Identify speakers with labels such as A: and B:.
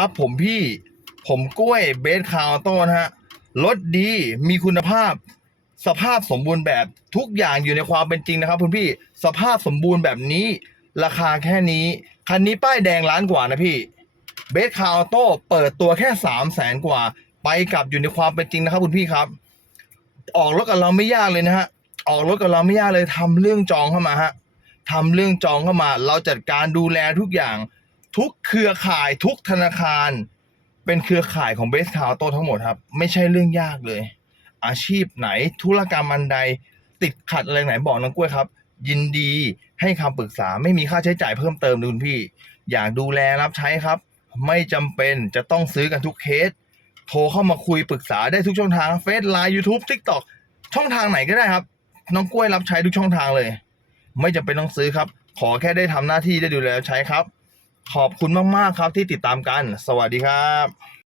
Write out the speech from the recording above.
A: ครับผมพี่ผมกล้วยเบสคาวโต้นะฮะรถดีมีคุณภาพ สภาพสมบูรณ์แบบทุกอย่างอยู่ในความเป็นจริงนะครับคุณพี่สภาพสมบูรณ์แบบนี้ ราคาแค่นี้ คันนี้ป้ายแดงล้านกว่านะพี่เบสคาวโต้เปิดตัวแค่สามแสนกว่า ไปกลับอยู่ในความเป็นจริงนะครับคุณพี่ครับ ออกรถกับเราไม่ยากเลยนะฮะออกรถกับเราไม่ยากเลยทำเรื่องจองเข้ามาฮะทำเรื่องจองเข้ามา เราจัดการดูแลทุกอย่าง ทุกเครือข่ายทุกธนาคาร เป็นเครือข่ายของเบสคาวโตทั้งหมดครับ ไม่ใช่เรื่องยากเลย อาชีพไหนธุรกรรมอันใด ติดขัดอะไรไหนบอกน้องกล้วยครับ ยินดีให้คำปรึกษาไม่มีค่าใช้จ่ายเพิ่มเติมเลยคุณพี่ อยากดูแลรับใช้ครับ ไม่จำเป็นจะต้องซื้อกันทุกเคส โทรเข้ามาคุยปรึกษาได้ทุกช่องทางเฟซไลน์ยูทูบทิกตอกช่องทางไหนก็ได้ครับ น้องกล้วยรับใช้ทุกช่องทางเลย ไม่จำเป็นต้องซื้อครับ ขอแค่ได้ทำหน้าที่ได้ดูแลใช้ครับ ขอบคุณมาก ๆ ครับที่ติดตามกัน สวัสดีครับ